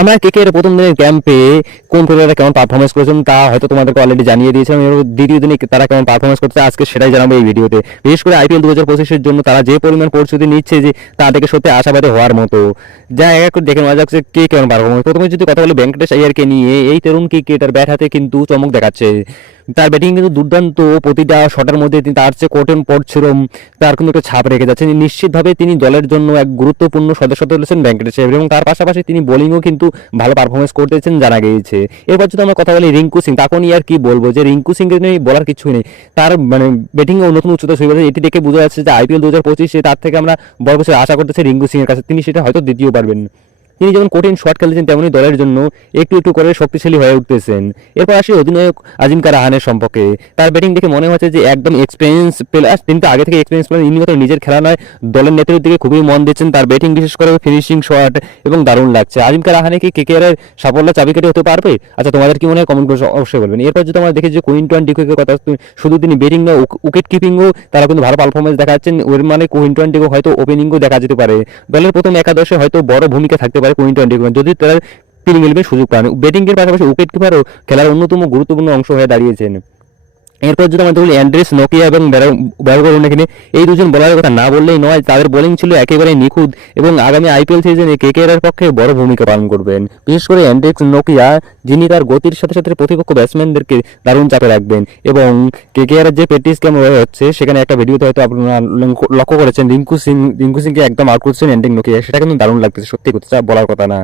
আমরা কেকেআর প্রথম দিনের ক্যাম্পে কোন প্লেয়াররা কেমন পারফরমেন্স করেছেন তা হয়তো তোমাদেরকে অলরেডি জানিয়ে দিয়েছিলাম, এবং দ্বিতীয় দিনে তারা কেমন পারফরমেন্স করছে আজকে সেটাই জানাবো এই ভিডিওতে। বিশেষ করে আইপিএল 2025-এর জন্য তারা যে পরিমাণ প্রস্তুতি নিচ্ছে যে তা দেখে সত্যি আশাবাদী হওয়ার মতো। যা এক করে দেখে নেওয়া যাচ্ছে কে কেমন পারফরমেন্স। প্রথমে যদি কথা বলি ভেঙ্কটেশ আইয়ারকে নিয়ে, এই তরুণ ক্রিকেটার ব্যাট হাতে কিন্তু চমক দেখাচ্ছে। তার ব্যাটিং কিন্তু দুর্দান্ত, প্রতিটা শটের মধ্যে তিনি তার চেয়ে কঠিন পরিশ্রম তার কিন্তু একটা ছাপ রেখে যাচ্ছেন। নিশ্চিতভাবে তিনি দলের জন্য এক গুরুত্বপূর্ণ সদস্য তুলেছেন ভেঙ্কটেশ আইয়ার, এবং তার পাশাপাশি তিনি বোলিংও কিন্তু ভালো পারফরমেন্স করতেছেন জানা গিয়েছে। এরপর যদি আমরা কথা বলি রিঙ্কু সিং, তাকে নিয়ে আর কি বলবো, যে রিঙ্কু সিং এর নিয়ে বলার কিছুই নেই। তার মানে ব্যাটিং ও নতুন উচ্চতা ছুঁয়ে গেছে, এটি দেখে বোঝা যাচ্ছে যে আইপিএল 2025 তার থেকে আমরা বড় কিছু আশা করতেছি রিঙ্কু সিং এর কাছে, তিনি সেটা হয়তো দ্বিতীয় পারবেন। তিনি যেমন কঠিন শট খেলতেছেন তেমনি দলের জন্য একটু একটু করে শক্তিশালী হয়ে উঠতেছেন। এরপর আসি অধিনায়ক আজিঙ্কা রাহানের সম্পর্কে। তার ব্যাটিং দেখে মনে হচ্ছে যে একদম এক্সপিরিয়েন্স প্লেয়ার, তিনি তো আগে থেকে এক্সপিরিয়েন্স প্লেয়ার, ইনি হয়তো নিজের খেলা নয় দলের নেতৃত্বের দিকে খুবই মন দিচ্ছেন। তার ব্যাটিং বিশেষ করে ফিনিশিং শট এবং দারুণ লাগছে। আজিঙ্কা রাহানে কি কেকেআর এর সাফল্য চাবিকাঠি হতে পারবে? আচ্ছা, তোমাদের কি মনে হয় কমেন্ট করে অবশ্যই বলবেন। এরপর যদি আমরা দেখি যে কুইন্টন ডিককের কথা, শুধু তিনি ব্যাটিং না উইকেট কিপিংও তারা কিন্তু ভালো পারফরমেন্স দেখাচ্ছেন। ওর মানে কুইন্টন ডিকক হয়তো ওপেনিংও দেখা যেতে পারে, দলের প্রথম একাদশে হয়তো বড় ভূমিকা থাকতে পারে কুইন্টন ডিকক যদি তারা প্লেইং ইলেভেনে সুযোগ পান। ব্যাটিং এর পাশাপাশি উইকেট কিপারও খেলার অন্যতম গুরুত্বপূর্ণ অংশ হয়ে দাঁড়িয়েছেন। এরপর যদি আমাদের বলি অ্যান্ড্রেস নোকিয়া এবং ব্যারগোরুনেকে নিয়ে, এই দুজন বোলারের কথা না বললেই নয়। তাদের বোলিং ছিল একেবারে নিখুঁত এবং আগামী আইপিএল সিজনে কেকেআর এর পক্ষে বড় ভূমিকা পালন করবেন। বিশেষ করে অ্যান্ড্রেস নোকিয়া, যিনি তার গতির সাথে সাথে প্রতিপক্ষ ব্যাটসম্যানদেরকে দারুণ চাপে রাখবেন। এবং কেকেআর এর যে প্র্যাকটিস ক্যাম্প হচ্ছে সেখানে একটা ভিডিওতে হয়তো আপনারা লক্ষ্য করেছেন রিঙ্কু সিংকে একদম আউট করছেন অ্যান্ড্রেস নোকিয়া, সেটা কিন্তু দারুণ লাগতেছে, সত্যি কথা বলার কথা না।